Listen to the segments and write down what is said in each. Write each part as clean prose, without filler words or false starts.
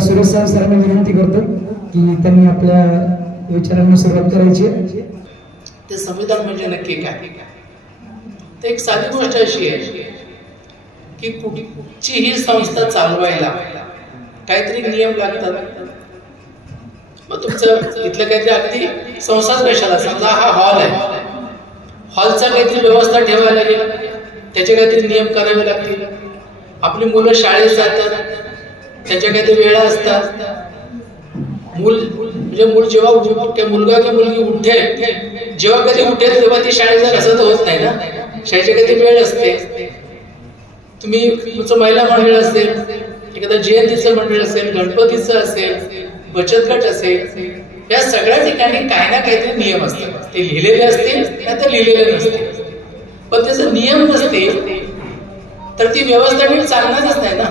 सुरेश साहेब सरांना विनंती करतो की त्यांनी आपल्या विचारांना सुरुवात करायची. ते संविधान म्हणजे नक्की काय? ते एक साधी गोष्ट अशी आहे की कुठचीही संस्था चालवायला काहीतरी नियम लागतात. मग तुमचं इथलं काहीतरी अगदी संसार कशाला, समजा हा हॉल आहे, हॉलचा काहीतरी व्यवस्था ठेवायला लागेल, त्याचे काहीतरी नियम करावे लागतील. आपली मुलं शाळेत जातात, त्याच्या काहीतरी वेळा असतात. मूल जेव्हा मुलगा किंवा मुलगी उठते, जेव्हा कधी उठेल तेव्हा ती शाळेत जाईल असं तर होत नाही ना. शाळेची काहीतरी वेळ असते. तुम्ही तुमचं महिला मंडळ असेल, एखादा जयंतीचं मंडळ असेल, गणपतीचं असेल, बचत गट असेल, या सगळ्या ठिकाणी काही ना काहीतरी नियम असतात. ते लिहिलेले असतील नाही तर लिहिलेले नसतील. पण त्याचे नियम नसतील तर ती व्यवस्था नीट चालणारच नाही ना.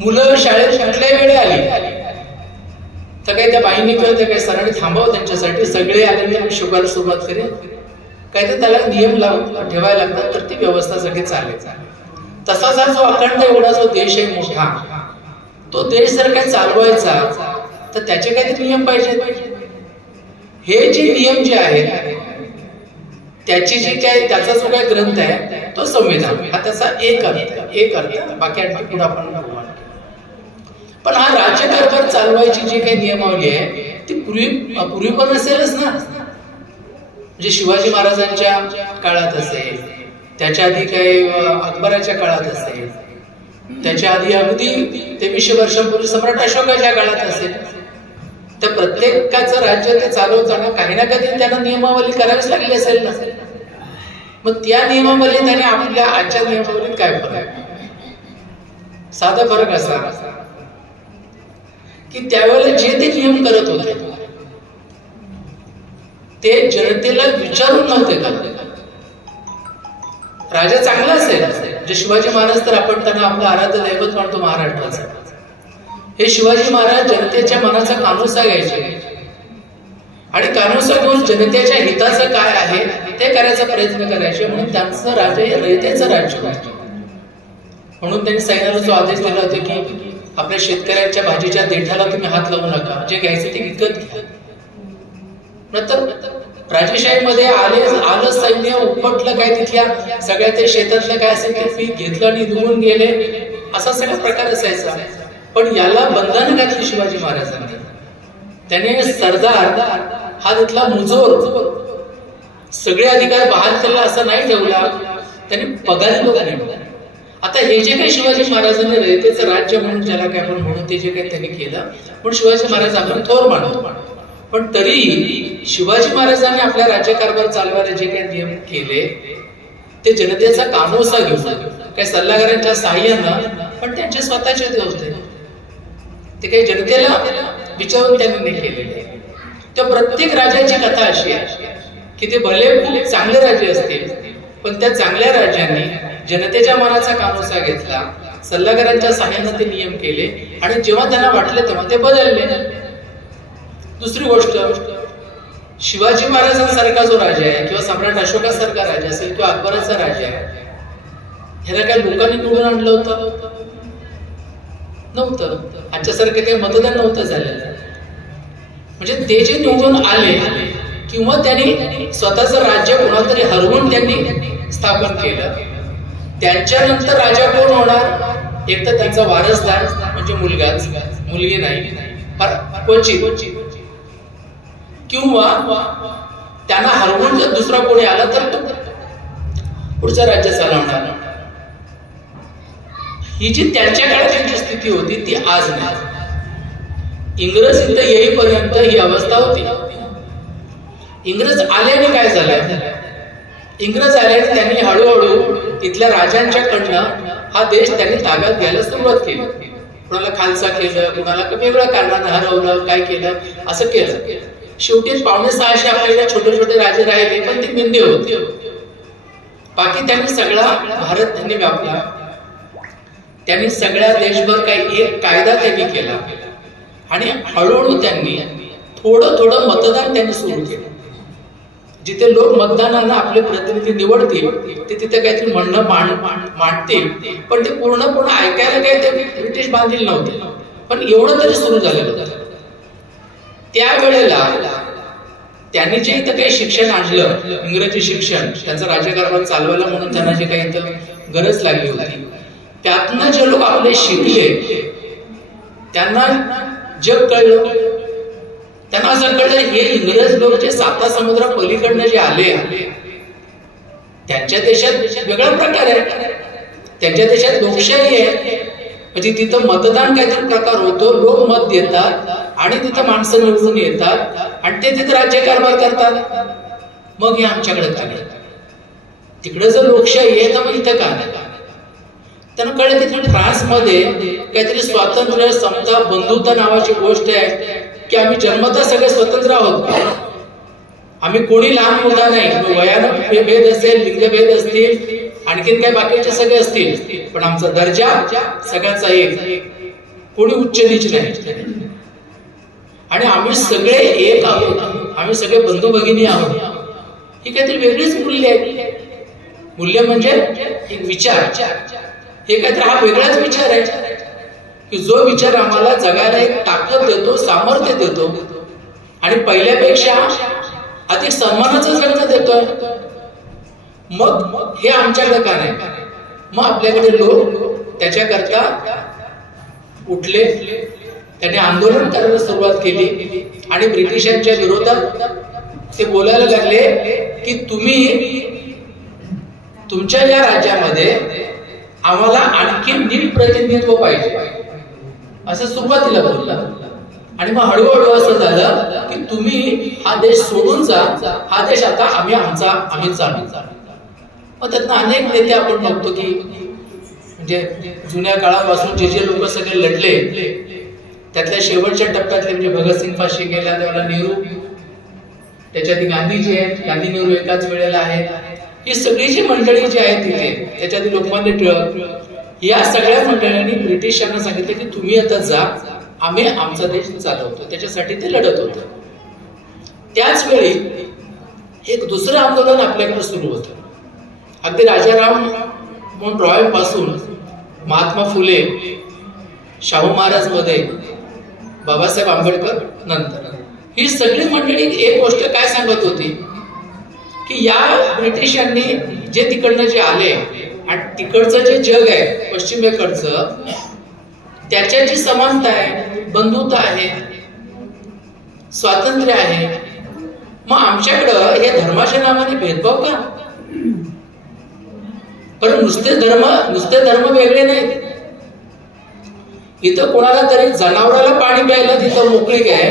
मुलं शाळेत कुठल्याही वेळे आली तर काही त्या बाईंनी किंवा त्या काही सरांनी थांबावं त्यांच्यासाठी. सगळे आलेले आम्ही शिकवायला सुरुवात करेल, काही तर त्याला नियम लावून ठेवायला लागतात तर ती व्यवस्था सगळी चालेल. तसाच हा जो अखंड एवढा जो देश आहे मोठा, तो देश जर काही चालवायचा तर त्याचे काहीतरी नियम पाहिजेत. हे जे नियम जे आहेत त्याची जी काय, त्याचा जो काही ग्रंथ आहे तो संविधान, हा त्याचा एक अर्थ. बाकी आणखी पुढे आपण बघू. पण हा राज्यकारभार चालवायची जी काही नियमावली आहे ती पूर्वी पण असेलच ना. म्हणजे शिवाजी महाराजांच्या काळात असेल, त्याच्या आधी काही अकबराच्या काळात असेल, त्याच्या आधी अगदी 2300 वर्षांपूर्वी सम्राट अशोकाच्या काळात असेल. तर प्रत्येकाचं राज्य ते चालवताना काही ना काही त्यांना नियमावली करावीच लागली असेल ना. मग त्या नियमावली त्याने आपल्या आजच्या नियमावलीत काय फरक? साधा फरक असा की त्यावेळेला जे ते नियम करत होते ते जनतेला विचारून नव्हते करत. राजा चांगला असेल, जे शिवाजी महाराज, तर आपण त्यांना आपलं आराध्य दैवत मानतो महाराष्ट्राचं. हे शिवाजी महाराज जनतेच्या मनाचा कानोसा घ्यायचे आणि कानोसा घेऊन जनतेच्या हिताचं काय आहे ते करायचा प्रयत्न करायचे. म्हणून त्यांचं राज्य हे रयतेचं राज्य होतं. म्हणून त्यांनी सैन्याला जो आदेश दिला होता की आपल्या शेतकऱ्यांच्या भाजीच्या देठाला तुम्ही हात लावू नका, जे घ्यायचं ते विकत घ्या. नंतर राजेशाहीमध्ये आलं सैन्य, उपटलं काय तिथल्या सगळ्या ते शेतातलं काय असेल ते पीक घेतलं आणि निघून गेले, असा सगळा प्रकार असायचा. पण याला बंधन घातली शिवाजी महाराजांनी. त्याने सरदार हा तिथला मुजोर, सगळे अधिकार बहाल केला असं नाही ठेवला, त्यांनी पगारी लोक नेमला. आता हे जे काही शिवाजी महाराजांनी रयतेचं राज्य म्हणून ज्याला काय आपण म्हणून ते जे काही त्यांनी केलं, पण शिवाजी महाराज आपण थोर मानतो. पण तरी शिवाजी महाराजांनी आपल्या राज्यकारभार चालवायला जे काही नियम केले ते जनतेचा कानोसा घेऊन, काही सल्लागारांच्या साह्यानं, पण त्यांचे स्वतःचे होते. ते काही जनतेला विचारून त्यांनी नाही केलेले. त्या प्रत्येक राजाची कथा अशी आहे की ते भले खूप चांगले राजे असतील, पण त्या चांगल्या राजांनी जनतेच्या मनाचा कानोसा घेतला, सल्लागारांच्या साह्यानं ते नियम केले आणि जेव्हा त्यांना वाटले तेव्हा ते बदलले. दुसरी गोष्ट, शिवाजी महाराजांसारखा जो राजा आहे किंवा सम्राट अशोकासारखा राजा असेल किंवा अकबराचा राजा आहे, ह्याला काय लोकांनी निवडून आणलं होतं? नव्हतं. आजच्यासारखे ते मतदान नव्हतं झालेलं. म्हणजे ते जे निवडून आले किंवा त्यांनी स्वतःचं राज्य कोणाला तरी हरवून त्यांनी स्थापन केलं, त्यांच्यानंतर राजा कोण होणार? एक तर त्यांचा वारसदार म्हणजे मुलगाच, मुलगी नाही, क्वचित, किंवा त्यांना हरवून जर दुसरा कोणी आला तर तो पुढचं राज्य चालवणार. ही जी त्यांच्या काळाची जी स्थिती होती ती आज नाही. इंग्रज इथं येईपर्यंत ही अवस्था होती. इंग्रज आल्याने काय झालं? इंग्रज आल्याने त्यांनी हळूहळू इथल्या राजांच्याकडनं हा देश त्यांनी ताब्यात घ्यायला सुरुवात केली. कुणाला खालसा केलं, कुणाला वेगळ्या कारणानं हरवलं, काय केलं, असं केलं. शेवटी 550-600 आपल्याला छोटे छोटे राजे राहिले, पण ते मिंदे होते. बाकी त्यांनी सगळा भारत त्यांनी व्यापला. त्यांनी सगळ्या देशभर काही एक कायदा त्यांनी केला आणि हळूहळू त्यांनी थोडं थोडं मतदान त्यांनी सुरू केलं. जिथे लोक मतदानानं आपले प्रतिनिधी निवडतील ते तिथे काहीतरी म्हणणं मांडतील, पण ते पूर्णपणे ऐकायला काही ते ब्रिटिश बांधील नव्हते. पण एवढं तरी सुरू झालेलं होतं. त्यावेळेला त्यांनी जे इथं काही शिक्षण आणलं, इंग्रजी शिक्षण, त्यांचा राज्यकारभार चालवायला म्हणून त्यांना जे काही इथं गरज लागली होती, त्यातनं जे लोक आपले शिकले त्यांना जग कळलं. त्यांना असं कळलं हे इंग्रज लोक जे साता समुद्रा पलीकडनं जे आले, त्यांच्या देशात वेगळा प्रकार आहे, त्यांच्या देशात लोकशाही आहे. म्हणजे तिथं मतदान काहीतरी प्रकार होतो, लोक मत देतात आणि तिथं माणसं निवडून येतात आणि ते तिथं राज्यकारभार करतात. मग हे आमच्याकडे का नाही? तिकडे जर लोकशाही आहे तर मग इथं का नाही? त्यांना कळलं की फ्रान्समध्ये काहीतरी स्वातंत्र्य, समता, बंधुता नावाची गोष्ट आहे की आम्ही जन्मतः सगळे स्वतंत्र आहोत. आम्ही कोणी लहान मोठा नाही, वयानं भेद असेल, लिंगभेद असतील, आणखीन काही बाकीचे सगळे असतील, पण आमचा दर्जा सगळ्यांचा एक, कोणी उच्च नीच नाही आणि आम्ही सगळे एक आहोत, आम्ही सगळे बंधू भगिनी आहोत. ही काहीतरी वेगळीच मूल्य आहे. मूल्य म्हणजे एक विचार, हे काहीतरी हा वेगळाच विचार आहे की जो विचार आम्हाला जगायला एक ताकद देतो, सामर्थ्य देतो आणि पहिल्यापेक्षा अधिक सन्मानाचं जगणं देतोय. मग हे आमच्याकडे का नाही? मग आपल्याकडे लोक त्याच्याकरता उठले, त्यांनी आंदोलन करायला सुरुवात केली आणि ब्रिटिशांच्या विरोधात ते बोलायला लागले की तुम्ही तुमच्या या राज्यामध्ये आम्हाला आणखी नीट प्रतिनिधित्व पाहिजे, असं सुरुवातीला बोलला. आणि मग हळूहळू असं झालं की तुम्ही हा देश सोडून जा, हा देश आता आम्ही चालू. मग त्यातनं अनेक नेते आपण बघतो की म्हणजे जुन्या काळापासून जे जे लोक सगळे लढले, त्यातल्या शेवटच्या टप्प्यातले म्हणजे भगतसिंग फाशी गेला त्यावेळेला नेहरू, त्याच्यात गांधीजी आहेत, गांधी नेहरू एकाच वेळेला आहेत. ही सगळी जी मंडळी जी आहेत तिथे, त्याच्यात लोकमान्य टिळक, या सगळ्या मंडळींनी ब्रिटिशांना सांगितलं की तुम्ही आता जा, आम्ही आमचा देश चालवतो. त्याच्यासाठी ते लढत होते. त्याच वेळी एक दुसरं आंदोलन आपल्याकडे सुरू होतं. अगदी राजाराम मोहन रॉय पासून महात्मा फुले, शाहू महाराज मध्ये बाबासाहेब आंबेडकर नंतर, ही सगळी मंडळी एक गोष्ट काय सांगत होती की या ब्रिटिशांनी जे तिकडनं जे आले आणि तिकडचं जे जग आहे पश्चिमेकडचं, त्याच्या जी समानता आहे, बंधुता आहे, स्वातंत्र्य आहे, मग आमच्याकडं हे धर्माच्या नावाने भेदभाव का? पण नुसते धर्म वेगळे नाहीत. इथं कोणाला तरी जनावराला पाणी प्यायला तिथं मोकळीक आहे,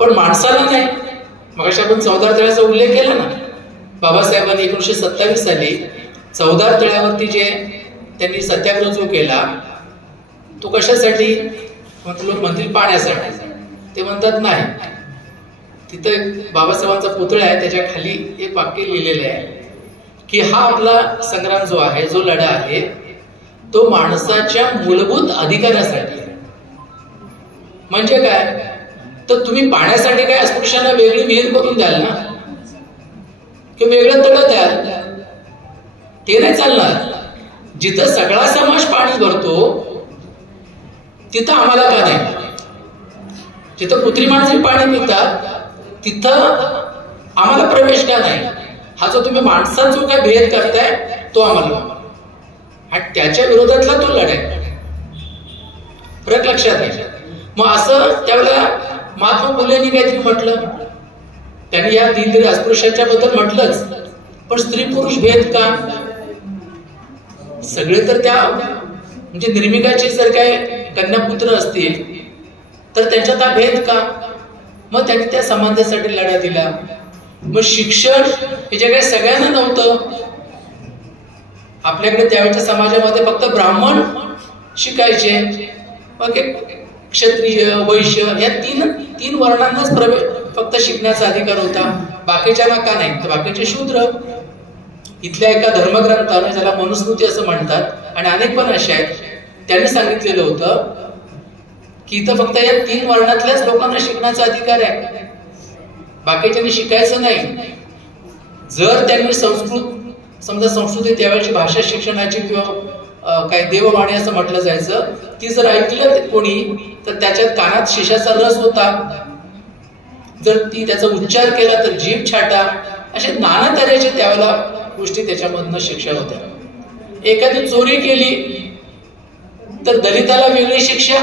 पण माणसाला नाही. मगाशी आपण चौदार तळ्याचा उल्लेख केला ना, बाबासाहेबांनी 1927 साली चौदार तळ्यावरती जे त्यांनी सत्याग्रह जो केला, तो कशासाठी? लोक म्हणतील पाण्यासाठी. ते म्हणतात नाही, तिथं बाबासाहेबांचा पुतळा आहे, त्याच्या खाली एक वाक्य लिहिलेलं आहे की हा आपला संग्राम जो आहे, जो लढा आहे, तो माणसाच्या मूलभूत अधिकारासाठी. म्हणजे काय? तर तुम्ही पाण्यासाठी काय अस्पृश्यांना वेगळी विहीर करून द्याल ना, किंवा वेगळं तळ द्याल, ते नाही चालणार. जिथं सगळा समाज पाणी भरतो तिथं आम्हाला का नाही? जिथं कुत्री माणसे पाणी पितात तिथं आम्हाला प्रवेश का नाही? हा जो तुम्ही माणसाचा जो काय भेद करताय तो आम्हाला, आणि त्याच्या विरोधातला तो लढाई. फरक लक्षात घ्या. मग असं त्यावेळेला महात्मा फुलेंनी काहीतरी म्हटलं, त्यांनी या दीनदलित अस्पृश्याच्या बद्दल म्हटलंच, पण स्त्री पुरुष भेद का? सगळे तर त्या म्हणजे निर्मिकाचे जर काय कन्यापुत्र असतील तर त्यांच्यात हा भेद का? मग त्यांनी त्या समानतेसाठी लढा दिला. मग शिक्षण हे जे काही सगळ्यांना नव्हतं, आपल्याकडे त्यावेळेच्या समाजामध्ये फक्त ब्राह्मण शिकायचे, मग क्षत्रिय, वैश्य या तीन वर्णांनाच फक्त शिकण्याचा अधिकार होता, बाकीच्यांना का नाही? तर बाकीचे शूद्र. इथल्या एका धर्मग्रंथाने, ज्याला मनुस्मृती असं म्हणतात आणि अनेक पण असे आहेत, त्यांनी सांगितलेलं होतं की इथं फक्त या 3 वर्णातल्याच लोकांना शिकण्याचा अधिकार आहे. बाकीच्यांनी शिकायचं नाही. जर त्यांनी समजा संस्कृती त्यावेळेची भाषा शिक्षणाची किंवा काही देववाणी असं म्हटलं जायचं, ती जर ऐकलं कोणी तर त्याच्यात कानात शिशाचा रस होता, जर ती त्याचा उच्चार केला तर जीभ छाटा, असे नाना तऱ्हेचे त्यावेळेला गोष्टी त्याच्यामधनं शिक्षा होत्या. एखादी चोरी केली तर दलिताला वेगळी शिक्षा,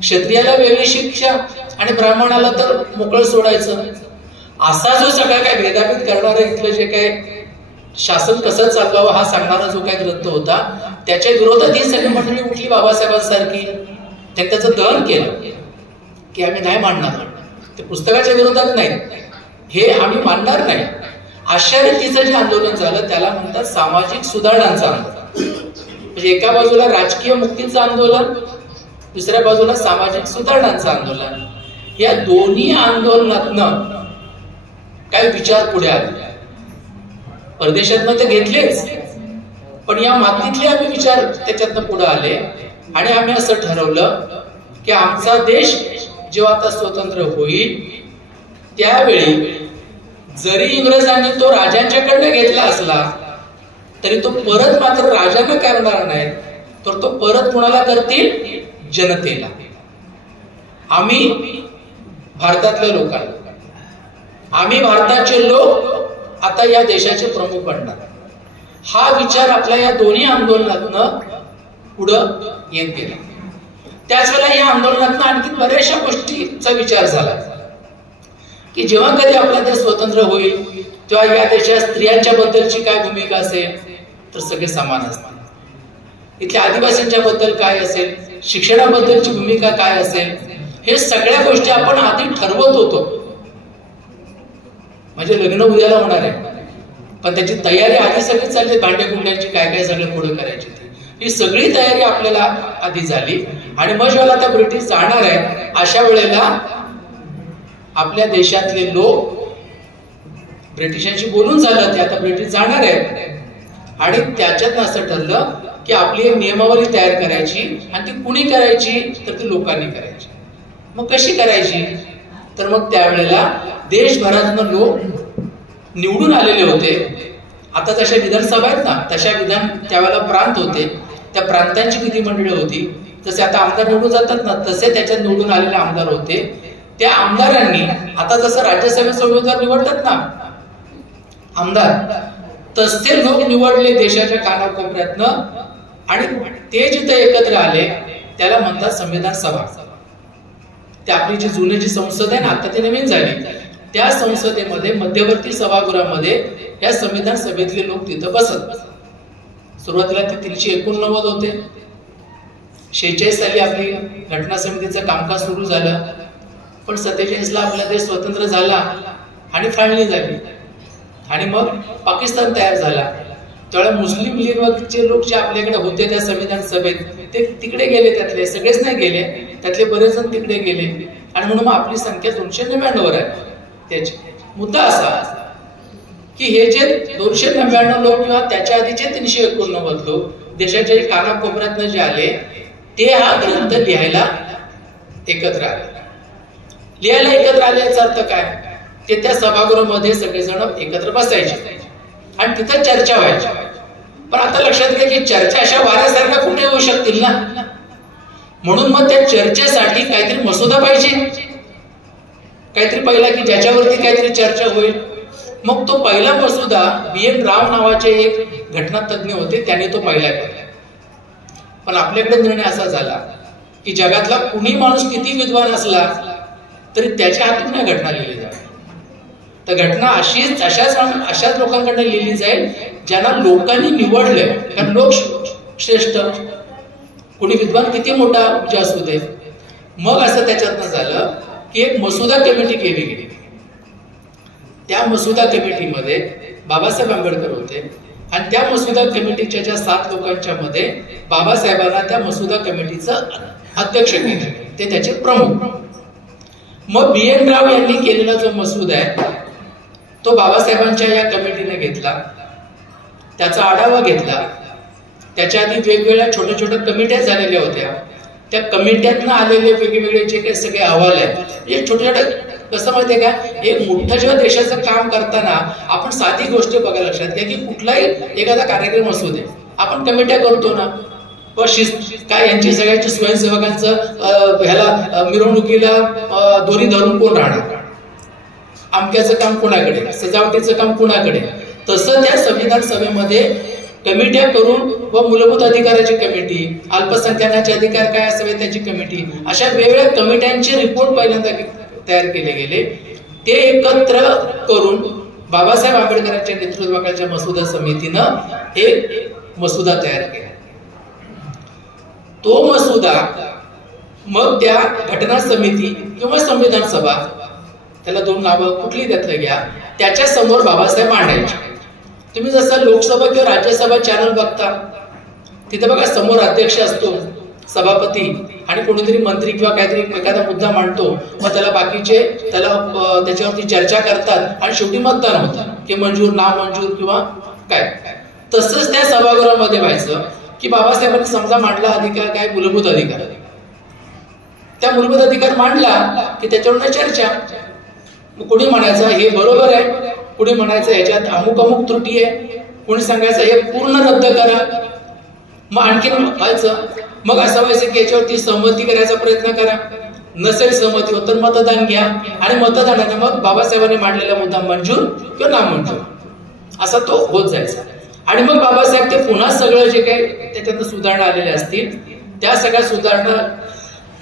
क्षत्रियाला वेगळी शिक्षा आणि ब्राह्मणाला तर मोकळं सोडायचं. असा जो सगळा काय भेदाभेद करणारा इथलं जे काय शासन कसं चालवावं हा सांगणारा जो काय ग्रंथ होता, त्याच्या विरोधात ही सगळी मंडळी उठली बाबासाहेबांसारखी. त्यांनी त्याचं दहन केलं की आम्ही नाही मांडणार, ते पुस्तकाच्या विरोधात नाही, हे आम्ही मानणार नाही. अशा रीतीचं जे आंदोलन झालं त्याला म्हणतात सामाजिक सुधारणांचं आंदोलन. म्हणजे एका बाजूला राजकीय मुक्तीचं आंदोलन, दुसऱ्या बाजूला सामाजिक सुधारणांचं आंदोलन. या दोन्ही आंदोलनातनं काही विचार पुढे आले. परदेशातनं ते घेतलेच, पण या मातीतले आम्ही विचार त्याच्यातनं पुढे आले आणि आम्ही असं ठरवलं की आमचा देश जेव्हा आता स्वतंत्र होईल त्यावेळी जरी इंग्रजांनी तो राजांच्याकडनं घेतला असला तरी तो परत मात्र राजांना करणार नाही, तर तो परत कोणाला करतील? जनतेला. आम्ही भारतातल्या लोकांना, आम्ही भारताचे लोक आता या देशाचे प्रमुख बनणार, हा विचार आपल्या या दोन्ही आंदोलनातनं पुढं येत गेला. त्याच वेळेला या आंदोलनातनं आणखी बऱ्याचशा गोष्टीचा विचार झाला की जेव्हा कधी आपला देश स्वतंत्र होईल तेव्हा या देशात स्त्रियांच्या बद्दलची काय भूमिका असेल, तर सगळे समान असतील. इथल्या आदिवासींच्या बद्दल काय असेल, शिक्षणाबद्दलची भूमिका काय असेल, हे सगळ्या गोष्टी आपण आधी ठरवत होतो. म्हणजे लग्न उद्याला होणार आहे, पण त्याची तयारी आधी सगळी चालली. भांड्या कुंड्यांची काय काय सगळं पुढे करायची, ही सगळी तयारी आपल्याला आधी झाली. आणि मग जेव्हा आता ब्रिटिश जाणार आहे अशा वेळेला आपल्या देशातले लोक ब्रिटिशांशी बोलून झालं, ते आता ब्रिटिश जाणार आहेत आणि त्याच्यात असं ठरलं की आपली एक नियमावली तयार करायची आणि ती कुणी करायची, तर ती लोकांनी करायची. मग कशी करायची, तर मग त्यावेळेला देशभरातनं लोक निवडून आलेले होते. आता जशा विधानसभा आहेत ना तशा त्यावेळेला प्रांत होते, त्या प्रांतांची विधिमंडळ होती. जसे आता आमदार निवडून जातात ना तसे त्याच्यात निवडून आलेले आमदार होते. त्या आमदारांनी आता जसं राज्यसभेचे उमेदवार निवडतात ना आमदार, तसे लोक निवडले देशाच्या कानाकोपऱ्यातनं आणि ते जिथे एकत्र आले त्याला म्हणतात संविधान सभा. ते आपली जी जुनी जी संसद आहे ना आता ती नवीन झाली, त्या संसदेमध्ये मध्यवर्ती सभागृहामध्ये या संविधान सभेतले लोक तिथं बसत. सुरुवातीला ते 389 होते. 46 साली आपली घटना समितीचं कामकाज सुरू झालं, पण 47ला आपला देश स्वतंत्र झाला आणि फाळणी झाली आणि मग पाकिस्तान तयार झाला. त्यावेळेला मुस्लिम लीगचे लोक जे आपल्याकडे होते त्या संविधान सभेत ते तिकडे गेले, त्यातले सगळेच नाही गेले, त्यातले बरेच जण तिकडे गेले आणि म्हणून मग आपली संख्या 299 आहे. त्याची मुद्दा असा की हे जे 299 लोक किंवा त्याच्या आधीचे 389 लोक देशाच्या कानाकोपऱ्यातनं जे आले ते हा ग्रंथ लिहायला एकत्र आले. लिहायला एकत्र आल्याचा अर्थ काय, ते त्या सभागृहामध्ये सगळेजण एकत्र बसायचे आणि तिथं चर्चा व्हायची. पण आता लक्षात घ्या की चर्चा अशा वाऱ्यासारख्या कुठे होऊ शकतील ना, म्हणून मग त्या चर्चेसाठी काहीतरी मसुदा पाहिजे, काहीतरी पहिला की ज्याच्यावरती काहीतरी चर्चा होईल. मग तो पहिला मसुदा BN राव नावाचे एक घटनातज्ञ होते, त्यांनी तो पहिला केला. पण आपल्याकडे निर्णय असा झाला की जगातला कुणी माणूस किती विद्वान असला तरी त्याच्या हातून नाही घटना लिहिली जाईल. तर घटना अशाच लोकांकडनं लिहिली जाईल ज्यांना लोकांनी निवडले. कारण लोक श्रेष्ठ, कोणी विद्वान किती मोठा जे असू दे. मग असं त्याच्यातनं झालं की एक मसुदा कमिटी केली गेली. त्या मसुदा कमिटीमध्ये बाबासाहेब आंबेडकर होते आणि त्या मसुदा कमिटीच्या ज्या 7 लोकांच्या मध्ये बाबासाहेबांना त्या मसुदा कमिटीचं अध्यक्ष केले, ते त्याचे प्रमुख. मग BN राव यांनी केलेला जो मसुदा आहे तो बाबासाहेबांच्या या कमिटीने घेतला, त्याचा आढावा घेतला. त्याच्या आधी वेगवेगळ्या छोट्या छोट्या कमिट्या झालेल्या होत्या. त्या कमिट्यातनं आलेले वेगवेगळे जे काही सगळे अहवाल आहेत, हे छोट्या छोट्या कसं माहितीये का, एक मोठं जेव्हा देशाचं काम करताना आपण साधी गोष्ट बघा लक्षात घ्या, की कुठलाही एखादा कार्यक्रम असू दे, आपण कमिट्या करतो ना, व काय यांची सगळ्यांची स्वयंसेवकांचं ह्याला मिरवणुकीला दोरी धरून कोण राहणार, अमक्याचं काम कोणाकडे, सजावटीचं काम कोणाकडे. तसं त्या संविधान सभेमध्ये कमिट्या करून व मूलभूत अधिकाराची कमिटी, अल्पसंख्याकांचे अधिकार काय असावे त्याची कमिटी, अशा वेगवेगळ्या कमिट्यांचे रिपोर्ट पहिल्यांदा तयार केले गेले. ते एकत्र करून बाबासाहेब आंबेडकरांच्या नेतृत्वाखालच्या मसुदा समितीनं एक मसुदा तयार केला. तो मसुदा मग त्या घटना समिती किंवा संविधान सभा, त्याला दोन नावं कुठली त्यातलं घ्या, त्याच्या समोर बाबासाहेब मांडायचे. तुम्ही जसं लोकसभा किंवा राज्यसभा चॅनल बघता, तिथे बघा समोर अध्यक्ष असतो, सभापती, आणि कोणीतरी मंत्री किंवा काहीतरी एखादा मुद्दा मांडतो, मग त्याला बाकीचे त्याच्यावरती चर्चा करतात आणि शेवटी मतदान होतं की मंजूर, नामंजूर किंवा काय. तसंच त्या सभागृहामध्ये व्हायचं की बाबासाहेबांनी समजा मांडला अधिकार काय, मूलभूत अधिकार. त्या मूलभूत अधिकार मांडला की त्याच्यावर चर्चा. कोणी म्हणायचं हे बरोबर आहे, कोणी म्हणायचं याच्यात अमुक अमुक त्रुटी आहे, कोणी सांगायचं हे पूर्ण रद्द करा. मग आणखीन व्हायचं, मग असं व्हायचं की याच्यावरती सहमती करायचा प्रयत्न करा, नसेल सहमती होत तर मतदान घ्या, आणि मतदानाने मग बाबासाहेबांनी मांडलेला मुद्दा मंजूर किंवा नामंजूर असा तो होत जायचा. आणि मग बाबासाहेब ते पुन्हा सगळं जे काही त्याच्यात सुधारणा आलेल्या असतील त्या सगळ्या सुधारणा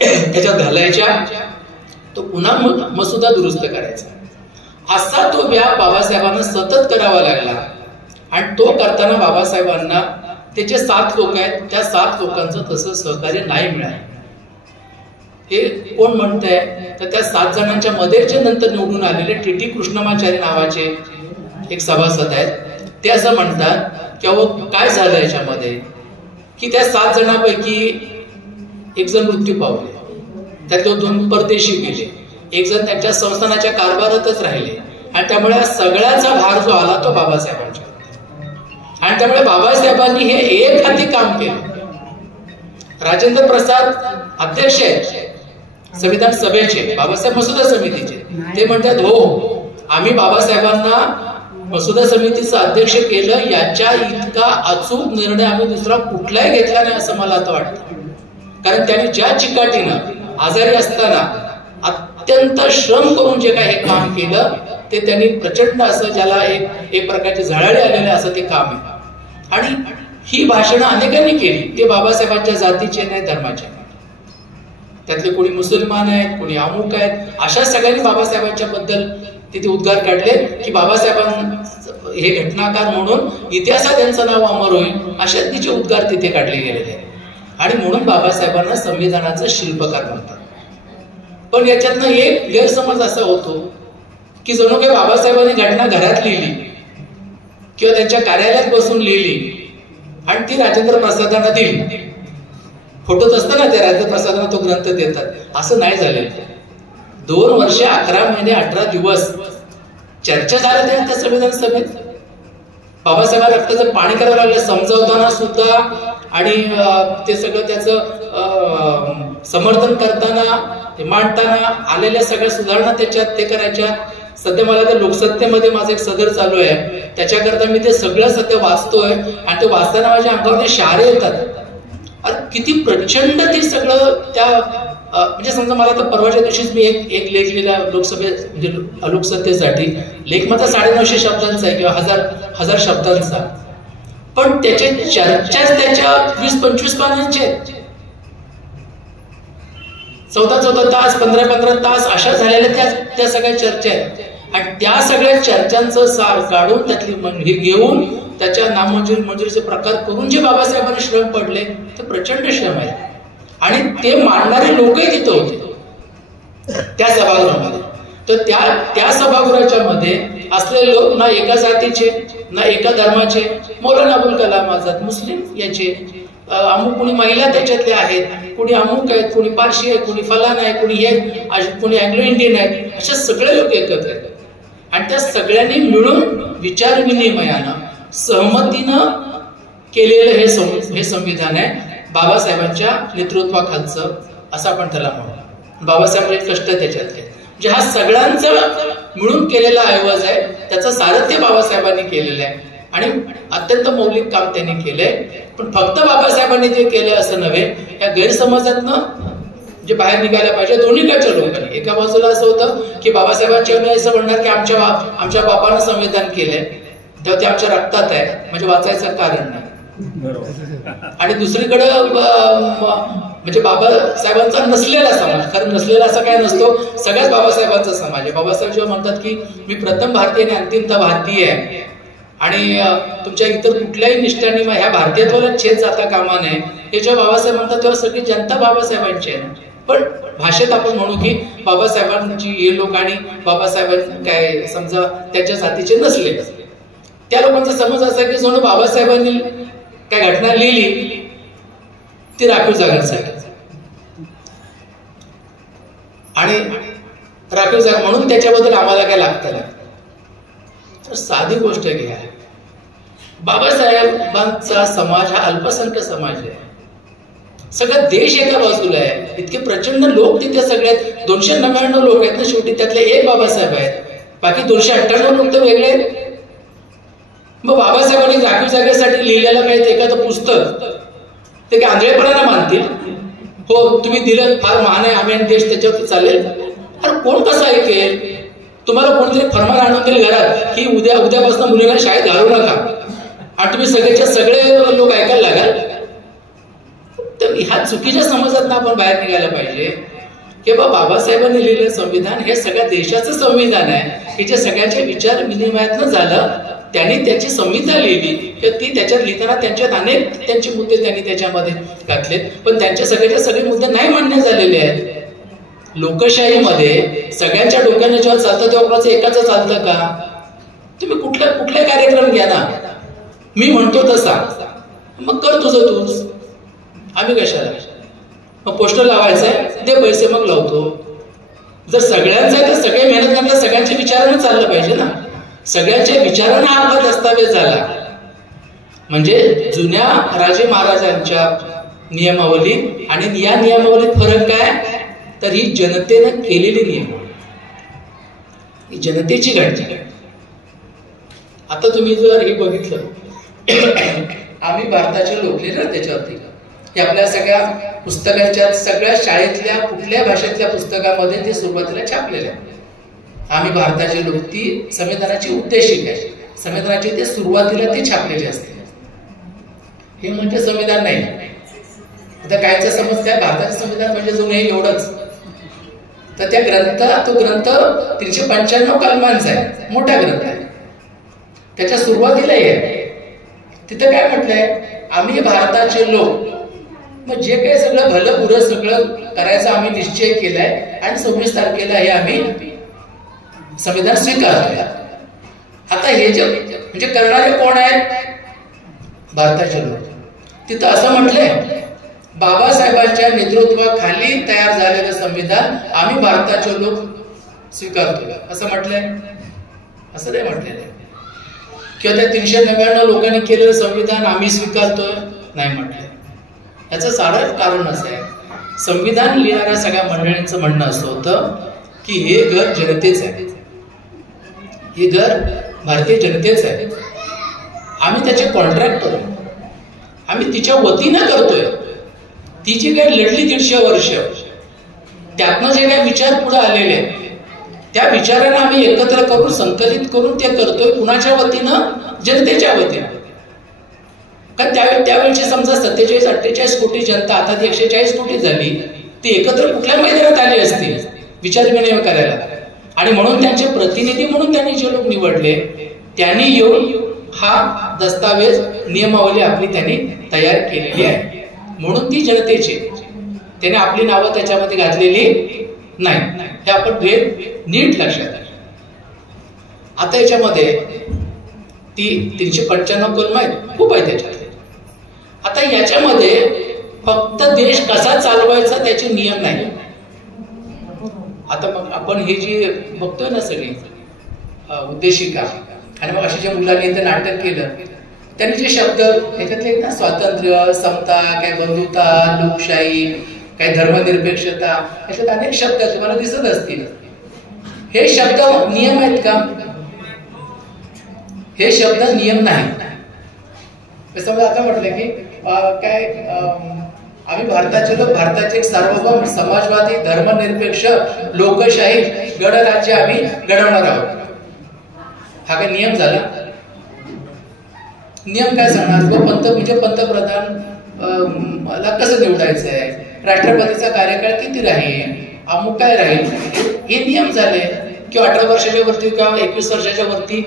त्याच्यात घालायच्या, तो पुन्हा मसुदा दुरुस्त करायचा. असा तो व्याप बाबासाहेबांना सतत करावा लागला. आणि तो करताना बाबासाहेबांना त्याचे 7 लोक आहेत, त्या 7 लोकांचं तसं सहकार्य नाही मिळालं. हे कोण म्हणतंय तर त्या 7 जणांच्या मध्ये जे नंतर निवडून आलेले टी कृष्णमाचारी नावाचे एक सभासद आहेत, ते असं म्हणतात की अहो काय झालं याच्यामध्ये की त्या 7 जणांपैकी एक जण मृत्यू पावले, त्यातले 2 परदेशी गेले, एक जण त्यांच्या संस्थानाच्या कारभारातच राहिले, आणि त्यामुळे सगळ्याचा भार जो आला तो बाबासाहेबांच्या. आणि त्यामुळे बाबासाहेबांनी हे एक हाती काम केलं. राजेंद्र प्रसाद अध्यक्ष आहेत संविधान सभेचे, बाबासाहेब मसुदा समितीचे, ते म्हणतात हो आम्ही बाबासाहेबांना मसुदा समितीचं अध्यक्ष केलं, याच्या इतका अचूक निर्णय आम्ही दुसरा कुठलाही घेतला नाही असं मला आता वाटतं. कारण त्यांनी ज्या चिकाटीनं आजारी असताना अत्यंत श्रम करून जे काही हे काम केलं ते त्यांनी प्रचंड असं, ज्याला एक प्रकारचे झळाळे आलेले असं ते काम आहे. आणि ही भाषणं अनेकांनी केली, ते बाबासाहेबांच्या जातीचे नाही, धर्माचे नाही, त्यातले कोणी मुसलमान आहेत, कोणी अमुक आहेत, अशा सगळ्यांनी बाबासाहेबांच्या बद्दल तिथे उद्गार काढले की बाबासाहेबांना हे घटनाकार म्हणून इतिहासात त्यांचं नाव अमर होईल, अशा तिचे उद्गार तिथे काढले गेलेले आहेत. आणि म्हणून बाबासाहेबांना संविधानाचं शिल्पकार म्हणतात. पण याच्यातनं एक गैरसमज असा होतो की जणू काही बाबासाहेबांनी घटना घरात लिहिली किंवा त्यांच्या कार्यालयात बसून लिहिली आणि ती राजेंद्र प्रसादांना दिली. फोटोत असतं ना, त्या राजेंद्र प्रसादांना तो ग्रंथ देतात, असं नाही झालेलं. 2 वर्ष 11 महिने 18 दिवस चर्चा झाल्या त्या संविधान सभेत. बाबासाहेबांना रक्ताचं पाणी करावं लागलं समजावताना सुद्धा, आणि ते सगळं त्याचं समर्थन करताना, मांडताना आलेल्या सगळ्या सुधारणा त्याच्यात ते करायच्या. सध्या मला त्या लोकसत्तेमध्ये माझं एक सदर चालू आहे, त्याच्याकरता मी ते सगळं सध्या वाचतोय, आणि ते वाचताना माझ्या अंगावर शहारे येतात. अरे किती प्रचंड ते सगळं त्या, म्हणजे समजा मला तर परवाच्या दिवशीच मी एक लेख लिहिला म्हणजे लोकसत्तेसाठी. लेख माझा 950 शब्दांचा आहे किंवा हजार शब्दांचा, पण त्याच्या चर्चाच त्याच्या 20-25 पानांचे आहेत. 14 तास 15 तास अशा झालेल्या त्या सगळ्या चर्चा आहेत. आणि त्या सगळ्या चर्चांचं सार काढून त्यातली हे घेऊन त्याच्या नामंजुरी मंजुरीचे प्रकार करून जे बाबासाहेबांनी श्रम पडले ते प्रचंड श्रम आहे. आणि ते मांडणारे लोकही तिथं होते त्या सभागृहामध्ये. तर त्या सभागृहाच्या मध्ये असलेले लोक ना एका जातीचे ना एका धर्माचे. मौलाना अबुल कलाम आझाद मुस्लिम याचे, अमुक कोणी महिला त्याच्यातले आहेत, कोणी अमुक आहेत, कोणी पारशी आहे, कोणी फलान आहे, कोणी हे, कोणी अँग्लो इंडियन आहे, असे सगळे लोक एकत्र आहेत. आणि त्या सगळ्यांनी मिळून विचार विनिमयानं सहमतीनं केलेलं हे संविधान आहे बाबासाहेबांच्या नेतृत्वाखालचं, असं आपण त्याला म्हणू. बाबासाहेबांचे कष्ट त्याच्यातले. जे हा सगळ्यांचा मिळून केलेला ऐवज आहे, त्याचं सारथ्य बाबासाहेबांनी केलेलं आहे आणि अत्यंत मौलिक काम त्यांनी केलंय. पण फक्त बाबासाहेबांनी ते केलं असं नव्हे, या गैरसमजातनं जे बाहेर निघायला पाहिजे दोन्हीकडच्या लोकांनी. एका बाजूला असं होतं की बाबासाहेबांच्या असं म्हणणार की आमच्या बापानं संविधान केलंय तेव्हा ते आमच्या रक्तात आहे म्हणजे वाचायचं कारण नाही. आणि दुसरीकडे म्हणजे बाबासाहेबांचा नसलेला समाज, खरं नसलेला असा काय नसतो, सगळ्याच बाबासाहेबांचा समाज आहे. बाबासाहेब जेव्हा म्हणतात की मी प्रथम भारतीय आणि अंतिमतः भारतीय आहे आणि तुमच्या इतर कुठल्याही निष्ठांनी ह्या भारतीयत्वाला छेद जाता कामा नये, हे जेव्हा बाबासाहेब म्हणतात तेव्हा सगळी जनता बाबासाहेबांची आहे. पण भाषेत आपण म्हणू की बाबासाहेबांची हे लोक आणि बाबासाहेबांनी काय समजा त्यांच्या जातीचे नसले, त्या लोकांचा समज असा की जणू बाबासाहेबांनी काय घटना लिहिली ती राखीव जागांसाठी आणि राखीव जागा म्हणून त्याच्याबद्दल आम्हाला काय लागतं नाही. तर साधी गोष्ट घ्या, बाबासाहेबांचा समाज हा अल्पसंख्य समाज आहे. सगळा देश एका बाजूला आहे, इतके प्रचंड लोक तिथे सगळ्यात 299 लोक आहेत ना शेवटी, त्यातले एक बाबासाहेब आहेत, बाकी 298 लोक तर वेगळे आहेत. मग बाबासाहेबांनी राखीव जागेसाठी लिहिलेलं काही एखादं पुस्तक ते काय आंधळेपणाला मानतील? हो तुम्ही दिलं फार महान आहे आम्ही आणि देश त्याच्यावरती चालेल. अरे कोण कसं ऐकेल? तुम्हाला कोणतरी फरमान आणून दिले घरात की उद्यापासून मुलीला शाळेत घालू नका आणि तुम्ही सगळेच्या सगळे लोक ऐकायला लागाल. तर ह्या चुकीच्या समजातून आपण बाहेर निघायला पाहिजे की बाबासाहेबांनी लिहिलेलं संविधान हे सगळ्या देशाचं संविधान आहे की जे सगळ्यांच्या विचार विनिमयातनं झालं. त्यांनी त्याची संहिता लिहिली की ती त्याच्यात लिहिताना त्यांच्यात अनेक त्यांचे मुद्दे त्यांनी त्याच्यामध्ये घातलेत, पण त्यांच्या सगळ्याचे सगळे मुद्दे नाही मान्य झालेले आहेत. लोकशाहीमध्ये सगळ्यांच्या डोक्याने जेव्हा चालतं तेव्हा कोणाचं एकाच चालतं का? तुम्ही कुठले कार्यक्रम घ्या ना, मी म्हणतो तसा मग कर तुझं तूच, आम्ही कशाला? मग पोस्टर लावायचंय दे पैसे मग लावतो. जर सगळ्यांचं आहे तर सगळे मेहनत करण्याला सगळ्यांच्या विचारानं चाललं पाहिजे ना. सगळ्यांच्या विचारांना आपला दस्तावेज झाला म्हणजे जुन्या राजे महाराजांच्या नियमावली आणि या नियमावलीत फरक काय? तर ही जनतेनं केलेली नियमावली, ही जनतेची घटना. आता तुम्ही जर हे बघितलं आम्ही भारताचे लोक लिहिलं त्याच्यावरती की आपल्या सगळ्या पुस्तकांच्या सगळ्या शाळेतल्या कुठल्या भाषेतल्या पुस्तकामध्ये ते सुरुवातीला छापलेले आहे. आम्ही भारताचे लोक ती संविधानाची उद्देशिका आहे, संविधानाची ते सुरुवातीला ते छापलेले असते. हे म्हणजे संविधान नाही. आता कायचा समज काय भारताचे संविधान म्हणजे जो नाही एवढंच, तर त्या तो ग्रंथ 395 कलमांचा आहे, मोठा ग्रंथ आहे. त्याच्या सुरुवातीला आहे तिथं काय म्हटलंय, आम्ही भारताचे लोक, मग जे काही सगळं भलं बुरं सगळं करायचं आम्ही निश्चय केलाय आणि 26 तारखेला हे आम्ही संविधान स्वीकारतोय. आता हे जे म्हणजे करणारे कोण आहेत? भारताचे लोक. तिथं असं म्हटलंय बाबासाहेबांच्या नेतृत्वाखाली तयार झालेलं संविधान आम्ही भारताचे लोक स्वीकारतोय असं म्हटलंय? असं नाही म्हटलेलं. किंवा त्या 399 लोकांनी केलेलं संविधान आम्ही स्वीकारतोय नाही म्हटलंय. याचं सारं कारण असं आहे, संविधान लिहिणाऱ्या सगळ्या मंडळींचं म्हणणं असं होतं की हे घर जनतेचं आहे, हे घर भारतीय जनतेचं आहे, आम्ही त्याचे कॉन्ट्रॅक्टर, आम्ही तिच्या वतीनं करतोय. ती जी काही लढली 150 वर्ष, त्यातनं जे काही विचार पुढे आलेले त्या विचारांना आम्ही एकत्र करून संकलित करून ते करतोय. कुणाच्या वतीनं? जनतेच्या वतीनं. कारण त्यावेळेची समजा 47-48 कोटी जनता, आता ती 140 कोटी झाली, ती एकत्र कुठल्या मैदानात आली असती विचार विनिमय करायला. आणि म्हणून त्यांचे प्रतिनिधी म्हणून त्यांनी जे लोक निवडले त्यांनी येऊन हा दस्तावेज नियमावली आपली त्यांनी तयार केलेली आहे. म्हणून ती जनतेची, त्याने आपली नावं त्याच्यामध्ये घातलेली नाही. हे आपण नीट लक्षात घ्या. आता याच्यामध्ये ती 395 कलम आहेत, खूप आहे त्याच्यात. आता याच्यामध्ये फक्त देश कसा चालवायचा त्याचे नियम नाही. आता मग आपण हे जे बघतोय ना सगळी उद्देशिका, आणि मग अशी ज्या मुलांनी ते नाटक केलं त्यांनी जे शब्द ह्याच्यातले आहेत ना, स्वातंत्र्य, समता, काय बंधुता, लोकशाही, काय धर्मनिरपेक्षता, याच्यात अनेक शब्द तुम्हाला दिसत असतील. हे शब्द नियम आहेत का? हे शब्द नियम नाही. समजा आता म्हटलं की काय आम्ही भारताचे लोक, भारताचे एक सार्वभौम समाजवादी धर्मनिरपेक्ष लोकशाही गणराज्य आम्ही घडवणार आहोत. हा काय नियम झाला? नियम काय सांगणार? तो म्हणजे पंतप्रधान ला कसं निवडायचं आहे, राष्ट्रपतीचा कार्यकाळ किती राहील, अमुक काय राहील, हे नियम झाले. किंवा 18 वर्षाच्या वरती किंवा 21 वर्षाच्या वरती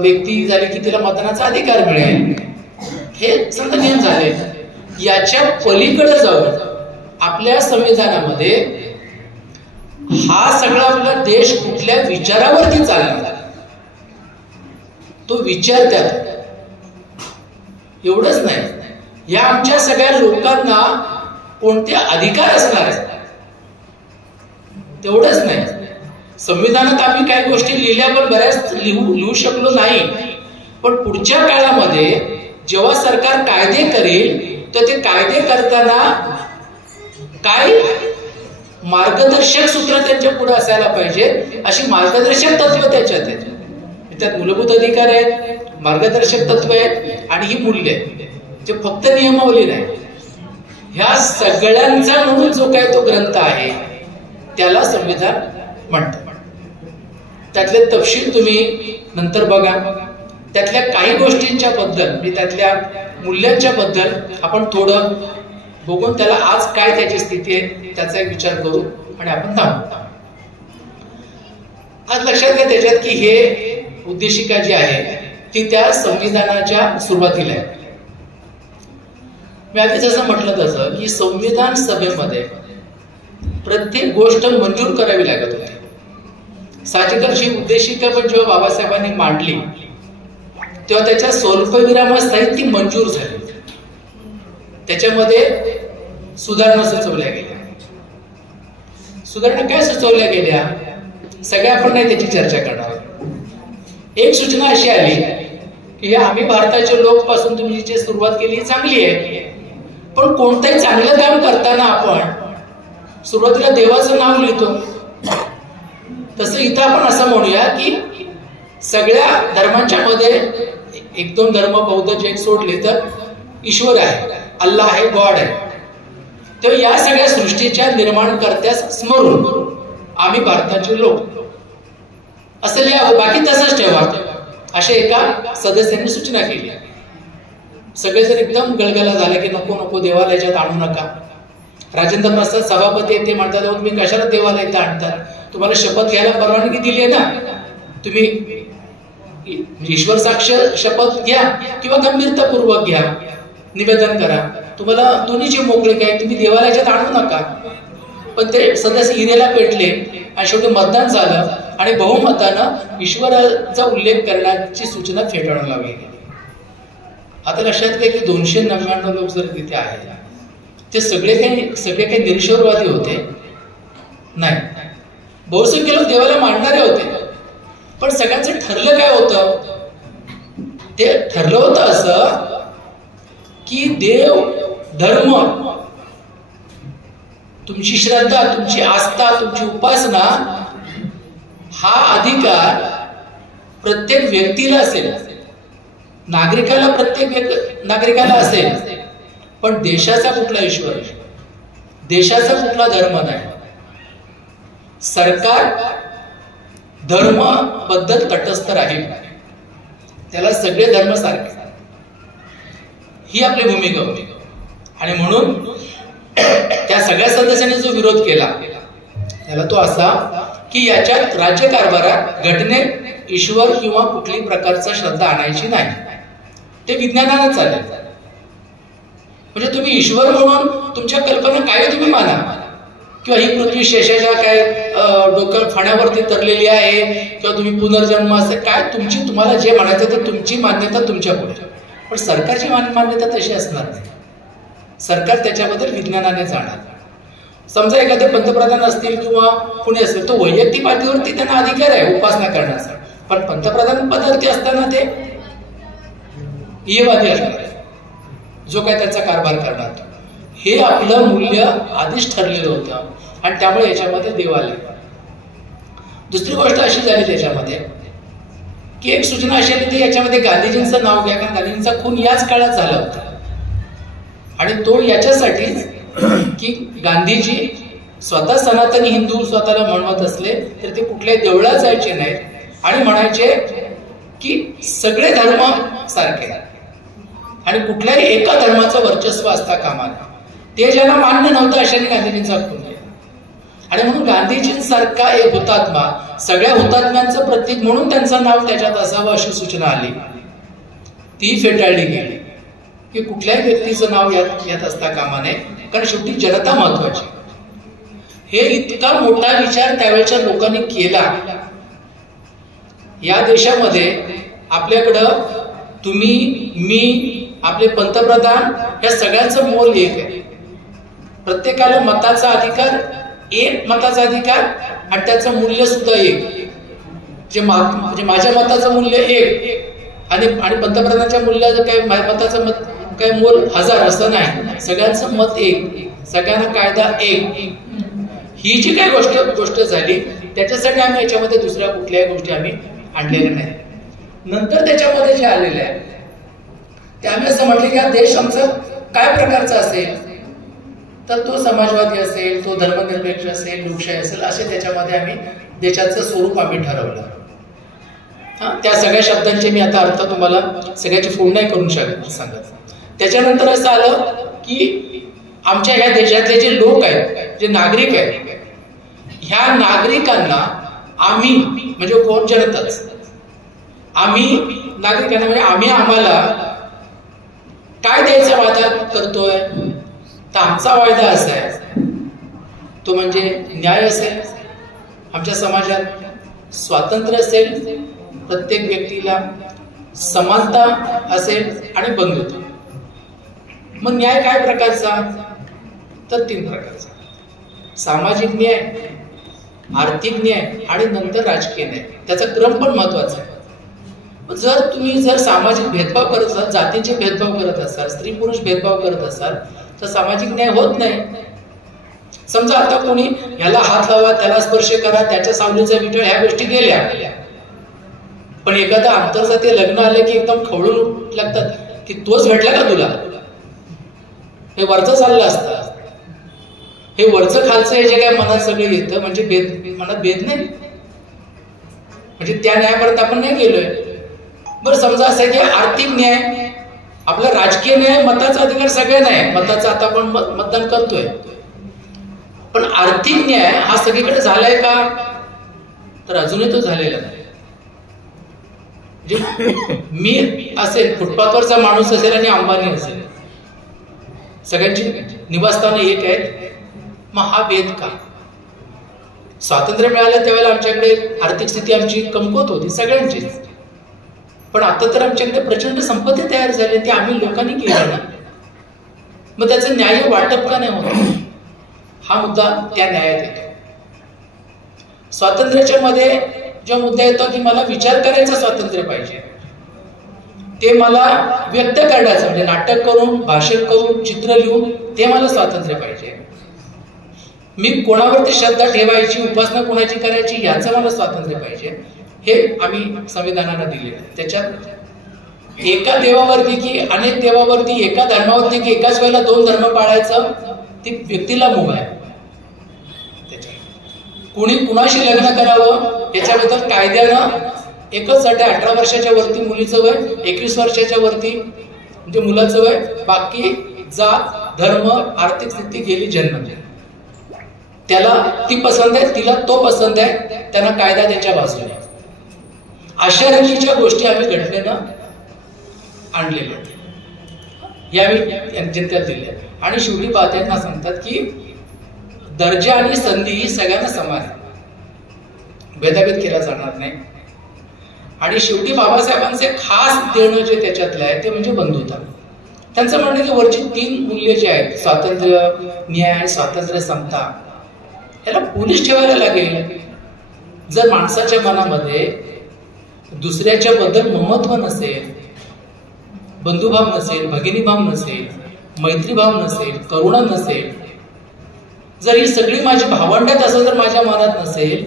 व्यक्ती झाली की तिला मतदानाचा अधिकार मिळेल, हे समजा नियम झाले. याच्या पलीकडे जाऊन आपल्या संविधानामध्ये हा सगळा आपला देश कुठल्या विचारावरती चालला तो विचार त्यात. एवढंच नाही, या आमच्या सगळ्या लोकांना कोणते अधिकार असणार आहेत तेवढंच नाही. संविधानात आम्ही काही गोष्टी लिहिल्या पण बऱ्याच लिहू शकलो नाही. पण पुढच्या काळामध्ये जेव्हा सरकार कायदे करेल तर ते कायदे करताना काय मार्गदर्शक सूत्र त्यांच्या पुढे असायला पाहिजे, अशी मार्गदर्शक तत्व त्याच्यात आहेत. त्यात मूलभूत अधिकार आहेत, मार्गदर्शक तत्व आहेत आणि ही मूल्य आहेत, जे फक्त नियमावली नाही. ह्या सगळ्यांचा म्हणून जो काय तो ग्रंथ आहे त्याला संविधान म्हणतात. त्यातले तपशील तुम्ही नंतर बघा. त्यातल्या काही गोष्टींच्या बद्दल, त्यातल्या मूल्यांच्या बद्दल आपण थोडं बघून त्याला आज काय त्याची स्थिती आहे त्याचा एक विचार करू आणि आपण थांबू. आज लक्षात घ्या त्याच्यात की हे उद्देशिका जी आहे ती त्या संविधानाच्या सुरुवातीला आहे. मी आधी जसं म्हटलं तसं की संविधान सभेमध्ये प्रत्येक गोष्ट मंजूर करावी लागत होती. साहजिकच ही उद्देशिका पण जेव्हा बाबासाहेबांनी मांडली तेव्हा त्याच्या स्वल्पविरामासहित ती मंजूर झाली. त्याच्यामध्ये सुधारणा सुचवल्या गेल्या. सुधारणा काय सुचवल्या गेल्या सगळ्या आपण नाही त्याची चर्चा करणार. एक सूचना अशी आली की आम्ही भारताच्या लोक पासून तुम्ही जी सुरुवात केली ही चांगली आहे, पण कोणतंही चांगलं काम करताना आपण सुरुवातीला देवाचं नाव लिहितो. तसं इथं आपण असं म्हणूया की सगळ्या धर्मांच्या मध्ये 1-2 धर्म बौद्ध जैन सोडले तर ईश्वर आहे, अल्लाह आहे, गॉड आहे. तर या सगळ्या सृष्टीच्या निर्माणकर्त्यास स्मरून आम्ही भारताचे लोक असं लिहावं, बाकी तसंच ठेवा, अशा एका सदस्यांनी सूचना केली. सगळेजण एकदम गलगला झाला की नको नको देवालयाच्यात आणू नका. राजेंद्र प्रसाद सभापती ते म्हणतात तुम्ही कशाला देवालयात आणतात, तुम्हाला शपथ घ्यायला परवानगी दिली आहे ना, तुम्ही ईश्वर साक्ष शपथ घ्या किंवा गंभीरतापूर्वक घ्या, निवेदन करा, तुम्हाला दोन्हीची मोकळीक आहे, तुम्ही देवालयाच्यात आणू नका. पण ते सदस्य हिरेला पेटले आणि शेवटी मतदान झालं आणि बहुमतानं ईश्वराचा उल्लेख करण्याची सूचना फेटाळून लावली गेली. आता लक्षात घ्या की 299 लोक जर तिथे आहेत ते सगळे काही निरीश्वरवादी होते नाही. बहुसंख्य लोक देवाला मानणारे होते. पण सगळ्यांचं ठरलं काय होतं? ते ठरलं होतं असं की देव, धर्म, तुमची श्रद्धा, तुमची आस्था, तुमची उपासना हा अधिकार प्रत्येक व्यक्तीला असेल, नागरिकाला, प्रत्येक नागरिकाला असेल. पण देशाचा कुठला ईश्वर, देशाचा कुठला धर्म नाही. सरकार धर्म बद्दल तटस्थ राहील, त्याला सगळे धर्म सारखे, ही आपली भूमिका होती. आणि म्हणून त्या सगळ्या सदस्यांनी जो विरोध केला त्याला तो असा की याच्यात राज्यकारभारात घटनेत ईश्वर किंवा कुठली प्रकारचा श्रद्धा आणायची नाही, ते विज्ञानानं चालेल. म्हणजे तुम्ही ईश्वर म्हणून तुमच्या कल्पना काय तुम्ही माना, किंवा ही पृथ्वी शेषाच्या काय डोक्यावर फण्यावरती तरलेली आहे, किंवा तुम्ही पुनर्जन्म असं काय तुम्हाला जे म्हणायचं ते तुमची मान्यता तुमच्या पुढे. पण सरकारची मान्यता तशी असणार नाही. सरकार त्याच्याबद्दल विज्ञानाने जाणार. समजा एखादे पंतप्रधान असतील किंवा कुणी असेल, तो वैयक्तिक पातळीवरती त्यांना अधिकार आहे उपासना करण्याचा, पण पंतप्रधान पदावरती असताना ते ईयवादी असणार, जो काय त्यांचा कारभार करणार. हे आपलं मूल्य आधीच ठरलेलं होतं आणि त्यामुळे याच्यामध्ये देव आले. दुसरी गोष्ट अशी झाली त्याच्यामध्ये की एक सूचना अशी आली की याच्यामध्ये गांधीजींचं नाव घ्या, कारण गांधीजींचा खून याच काळात झाला होता आणि तो याच्यासाठीच की गांधीजी स्वतः सनातनी हिंदू स्वतःला म्हणत असले तर ते कुठल्याही देवळात जायचे नाहीत आणि म्हणायचे की सगळे धर्म सारखे आणि कुठल्याही एका धर्माचं वर्चस्व असता कामा नये. ते ज्याला मान्य नव्हतं अशाने गांधीजींचा खून केला आणि म्हणून गांधीजींसारखा एक हुतात्मा सगळ्या हुतात्म्यांचं प्रतीक म्हणून त्यांचं नाव त्याच्यात असावं अशी सूचना आली. ती फेटाळली गेली की कुठल्याही व्यक्तीचं नाव यात असता कामा नये, कारण शेवटी जनता महत्वाची. हे इतका मोठा विचार त्यावेळच्या लोकांनी केला. या देशामध्ये आपल्याकडं तुम्ही, मी, आपले पंतप्रधान या सगळ्यांचं मोल एक आहे. प्रत्येकाला मताचा अधिकार, एक मताचा अधिकार आणि त्याचं मूल्य सुद्धा एक. जे माझ्या मताचं मूल्य एक आणि पंतप्रधानाच्या मूल्याचं काय मताचं मत काय मोल 1000 असं नाही. सगळ्यांचं मत एक, सगळ्यांना कायदा एक. ही जी काही गोष्ट झाली त्याच्यासाठी आम्ही याच्यामध्ये दुसऱ्या कुठल्याही गोष्टी आम्ही आणलेल्या नाही. नंतर त्याच्यामध्ये जे आलेलं आहे ते आम्ही असं म्हटलं की हा देश आमचा काय प्रकारचा असेल तर तो समाजवादी असेल, तो धर्मनिरपेक्ष असेल, लोकशाही असेल, असे त्याच्यामध्ये आम्ही देशाचं स्वरूप आम्ही ठरवलं. त्या सगळ्या शब्दांचे मी आता अर्थ तुम्हाला सगळ्याची फोड नाही करून सांगत. त्याच्यानंतर असं आलं की आमच्या ह्या देशातले जे लोक आहेत, जे नागरिक आहेत, ह्या नागरिकांना आम्ही म्हणजे कोण, जनताच, आम्ही नागरिकांना म्हणजे आम्ही आम्हाला काय द्यायचा वादा करतोय तर आमचा वायदा असा आहे तो म्हणजे न्याय असेल, आमच्या समाजात स्वातंत्र्य असेल, प्रत्येक व्यक्तीला समानता असेल आणि बंधुत्व. मग न्याय काय प्रकारचा तर 3 प्रकारचा: सामाजिक न्याय, आर्थिक न्याय आणि नंतर राजकीय न्याय. त्याचा क्रम पण महत्वाचा आहे. जर तुम्ही सामाजिक भेदभाव करत असाल, जातीचे भेदभाव करत असाल, स्त्री पुरुष भेदभाव करत असाल तर सामाजिक न्याय होत नाही. समजा आता कोणी ह्याला हात लावा, त्याला स्पर्श करा, त्याच्या सावलीचा विटळ, ह्या गोष्टी गेल्या, पण एखादा आंतरजातीय लग्न आले की एकदम खवळून लागतात की तोच भेटला का तुला, हे वरचं चाललं असतं. हे वरचं खालचं हे जे काय मनात सगळं येतं म्हणजे मनात भेद नाही, म्हणजे त्या न्यायापर्यंत आपण नाही गेलोय. बरं समजा असं आहे की आर्थिक न्याय, आपला राजकीय न्याय, मताचा अधिकार सगळ्यांना आहे, मताचा आता आपण मतदान करतोय, पण आर्थिक न्याय हा सगळीकडे झालाय का तर अजूनही तो झालेला नाही. म्हणजे मी असेल, फुटपाथवरचा माणूस असेल आणि अंबानी असेल, सगळ्यांची निवासस्थानं एक आहेत, मग हा भेद का? स्वातंत्र्य मिळालं त्यावेळेला आमच्याकडे आर्थिक स्थिती आमची कमकुवत होती सगळ्यांचीच, पण आता तर आमच्याकडे प्रचंड संपत्ती तयार झाली, ती आम्ही लोकांनी केली ना. मग त्याचं न्याय वाटप का नाही होत? हा मुद्दा त्या न्यायात येतो. स्वातंत्र्याच्या मध्ये जो मुद्दा येतो की मला विचार करायचं स्वातंत्र्य पाहिजे, ते मला व्यक्त करण्याचं म्हणजे नाटक करून, भाषण करून, चित्र लिहून ते मला स्वातंत्र्य पाहिजे. मी कोणावरती श्रद्धा ठेवायची, उपासना कोणाची करायची याचं मला स्वातंत्र्य पाहिजे. हे आम्ही संविधानाला दिले. त्याच्यात एका देवावरती की अनेक देवावरती, एका धर्मावरती की एकाच वेळेला 2 धर्म पाळायचं ती व्यक्तीला मुभ आहे. कुणी कुणाशी लग्न करावं याच्याबद्दल कायद्यानं एकच अट आहे: 18 वर्षाच्या वरती मुलीचं वय, 21 वर्षाच्या वरती म्हणजे मुलाचं वय, बाकी जात, धर्म, आर्थिक स्थिती गेली जन्म. त्याला ती पसंत आहे, तिला तो पसंत आहे, त्यांना कायदा त्याच्या बाजूने. अशा रीतीच्या गोष्टी आम्ही घटनेनं आणलेल्या यावेळी जनतेला दिल्या. आणि शेवटी पाहत्यांना सांगतात की दर्जा आणि संधी ही सगळ्यांना समान आहे, भेदाभेद केला जाणार नाही. आणि शेवटी बाबासाहेबांचे खास देणं जे त्याच्यातलं आहे ते म्हणजे बंधुता. त्यांचं म्हणणं की वरची 3 मूल्य जे आहेत, स्वातंत्र्य, न्याय, स्वातंत्र्य, समता, याला पोलीस ठेवायला लागेल. जर माणसाच्या मनामध्ये दुसऱ्याच्या बद्दल ममत्व नसेल, बंधुभाव नसेल, भगिनीभाव नसेल, मैत्रीभाव नसेल, करुणा नसेल, जर ही सगळी माझी भावंडात असं जर माझ्या मनात नसेल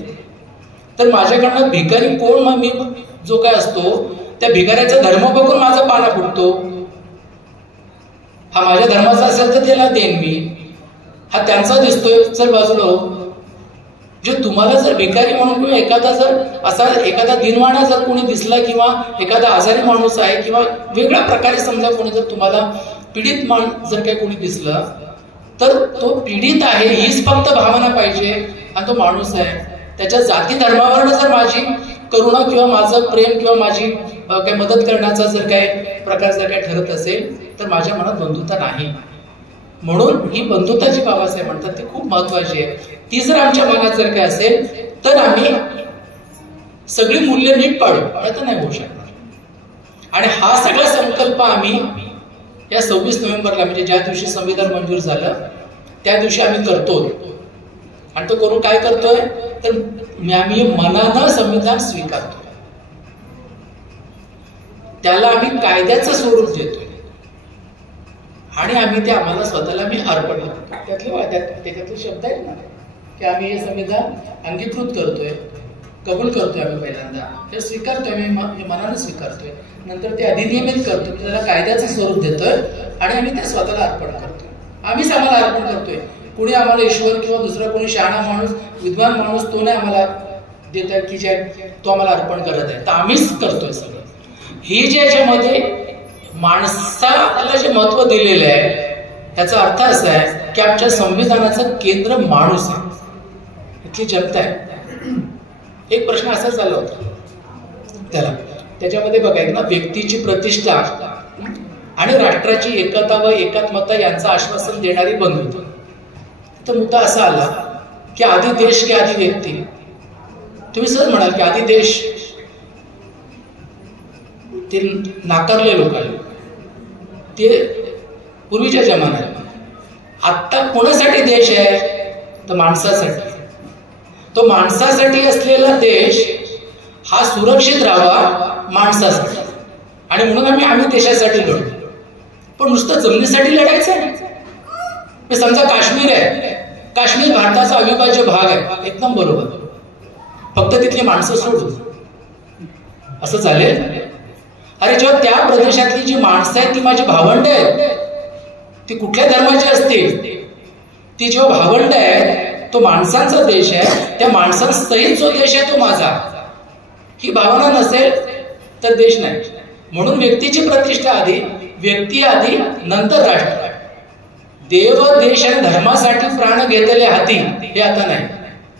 तर माझ्याकडनं भिकारी कोण, मग मी जो काय असतो त्या भिकाऱ्याचा धर्म बघून माझा पाना फुटतो. हा माझ्या धर्माचा असेल तर त्याला देईन मी, हा त्यांचा दिसतोय चल बाजूला हो. जे तुम्हाला जर भिकारी म्हणून किंवा एखादा जर असा एखादा दिनवाणा जर कोणी दिसला किंवा एखादा आजारी माणूस आहे किंवा वेगळ्या प्रकारे समजा कोणी जर तुम्हाला पीडित जर काही कोणी दिसलं तर तो पीडित आहे हीच फक्त भावना पाहिजे आणि तो माणूस आहे. त्याच्या जाती धर्मावरनं जर माझी करुणा किंवा माझं प्रेम किंवा माझी काही मदत करण्याचा जर काही प्रकार जर काही ठरत असेल तर माझ्या मनात बंधुता नाही. म्हणून ही बंधुता जी बाबासाहेब म्हणतात ती खूप महत्वाची आहे. ती जर आमच्या मनात जर काय असेल तर आम्ही सगळी मूल्य नीट पाडू, तर नाही होऊ शकणार. आणि हा सगळा संकल्प आम्ही या 26 नोव्हेंबरला म्हणजे ज्या दिवशी संविधान मंजूर झालं त्या दिवशी आम्ही करतो. आणि तो करून काय करतोय तर आम्ही मनानं संविधान स्वीकारतो, त्याला आम्ही कायद्याचं स्वरूप देतोय आणि आम्ही ते आम्हाला स्वतःला मी अर्पण करतो. त्याच्यातले शब्द आहेत ना की आम्ही हे संविधान अंगीकृत करतोय, कबूल करतोय, आम्ही पहिल्यांदा हे स्वीकारतोय, आम्ही मनानं स्वीकारतोय, नंतर ते अधिनियमित करतोय, त्याला कायद्याचं स्वरूप देतोय आणि आम्ही ते स्वतःला अर्पण करतोय. आम्हीच आम्हाला अर्पण करतोय. कुणी आम्हाला ईश्वर किंवा दुसरा कोणी शहाणा माणूस विद्वान माणूस तो नाही आम्हाला देत आहे की जे तो आम्हाला अर्पण करत आहे, तर आम्हीच करतोय सगळं. ही जे याच्यामध्ये माणसाला जे महत्व दिलेलं आहे त्याचा अर्थ असा आहे की आमच्या संविधानाचं केंद्र माणूस आहे, इथली जनता आहे. एक प्रश्न असा झाला होता त्याच्यामध्ये बघा ना, व्यक्तीची प्रतिष्ठा आणि राष्ट्राची एकता व एकात्मता यांचं आश्वासन देणारी बंधुता. तर मुद्दा असा आला की आधी देश की आधी व्यक्ती. तुम्ही सहज म्हणाल की आधी देश ते नाकारले लोकांनी, ते पूर्वीच्या जमान्यात. आता कोणासाठी देश आहे तर माणसासाठी. तो माणसासाठी असलेला देश हा सुरक्षित राहावा माणसासाठी आणि म्हणून आम्ही देशासाठी लढतो. पण नुसतं जमिनीसाठी लढायचं नाही. समजा काश्मीर आहे, काश्मीर भारताचा अविभाज्य भाग आहे, एकदम बरोबर, फक्त तिथली माणसं सोडून असं चालेल? अरे जेव्हा त्या प्रदेशातली जी माणसं आहेत ती माझी भावंड आहेत, ती कुठल्या धर्माची असतील, ती जेव्हा भावंड आहे, तो माणसांचा देश आहे, त्या माणसांसहित जो देश आहे तो माझा, ही भावना नसेल तर देश नाही. म्हणून व्यक्तीची प्रतिष्ठा आधी, व्यक्ती आधी, नंतर राष्ट्र. देव देश आणि धर्मासाठी प्राण घेतलेले हाती हे आता नाही,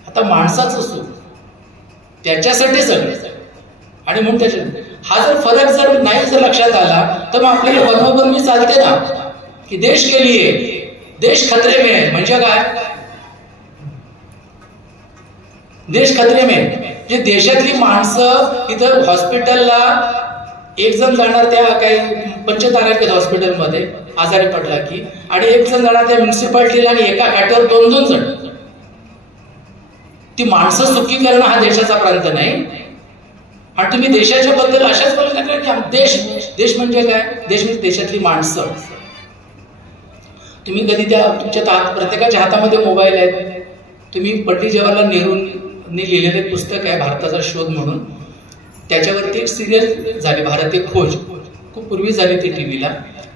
आता माणसाचं सुख, त्याच्यासाठी सगळे. आणि म्हणून त्याच्या हा जर फरक जर नाही जर लक्षात आला तर मग आपल्याला बरोबर चालते ना की देश के लिए, देश खतरे में है. म्हणजे काय, देश खतरे में जे देशातली माणसं इथं हॉस्पिटलला एक जण जाणार त्या काही पंचतारांकित हॉस्पिटलमध्ये आजारी पडला की, आणि एक जण जाणार त्या म्युन्सिपाल्टीला आणि एका खाट्यावर 2-2 जण. ती माणसं सुखी करणं हा देशाचा प्रांत नाही. आणि तुम्ही देशाच्या बद्दल अशाच बोलत नका की देश, देश म्हणजे काय, देश म्हणजे देशातली माणसं. तुम्ही कधी त्या तुमच्या प्रत्येकाच्या हातामध्ये मोबाईल आहेत, तुम्ही पंडित जवाहरलाल नेहरूंनी लिहिलेले पुस्तक आहे भारताचा शोध म्हणून, त्याच्यावरती एक सिरियल झाली भारत एक खोज, खूप पूर्वी झाली ती टीव्हीला.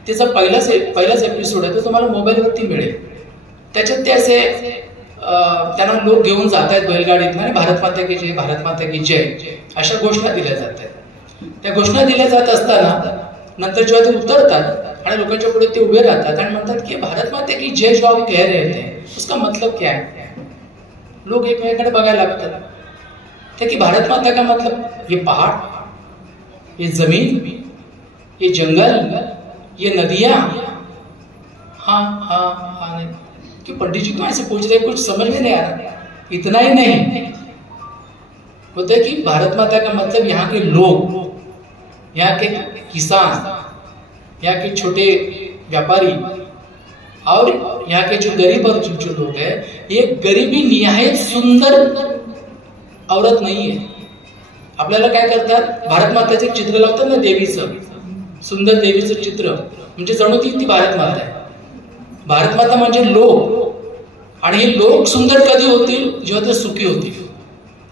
त्याचा पहिलाच एपिसोड आहे, तो तुम्हाला मोबाईलवरती मिळेल. त्याच्यात ते असे त्यांना लोक घेऊन जात आहेत बैलगाडीत आणि भारत माता की जय, भारत माता की जय अशा घोषणा दिल्या जात आहेत. त्या घोषणा दिल्या जात असताना नंतर जेव्हा ते उतरतात आणि लोकांच्या पुढे ते उभे राहतात आणि म्हणतात की भारत माता की जय जो आप कह रहे थे उसका मतलब क्या है. लोक एकमेकांकडे बघायला लागतात. क्या कि भारत माता का मतलब ये पहाड़, ये जमीन, ये जंगल, ये नदियां. हाँ हाँ हाँ नहीं कि पंडित जी क्यों ऐसे पूछ रहे, कुछ समझ में नहीं आ रहा. इतना ही नहीं होता है कि भारत माता का मतलब यहाँ के लोग, यहाँ के किसान, यहाँ के छोटे व्यापारी और यहाँ के जो गरीब और जो लोग हैं, ये गरीबी निहायत सुंदर औरत नहीं है. आपल्याला काय करतात, भारत माताचे चित्र लावतात ना देवीचं, सुंदर देवीचं चित्र, म्हणजे जणू ती भारत माता आहे. भारत माता म्हणजे लोक, आणि हे लोक सुंदर कधी होतील जेव्हा ते सुखी होतील.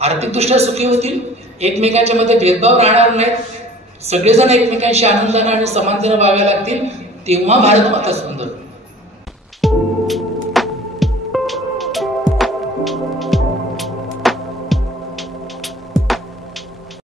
आर्थिकदृष्ट्या सुखी होतील, एकमेकांच्या मध्ये भेदभाव राहणार नाहीत, सगळेजण एकमेकांशी आनंदाने आणि समानतेने वागायला लागतील, तेव्हा भारत माता सुंदर.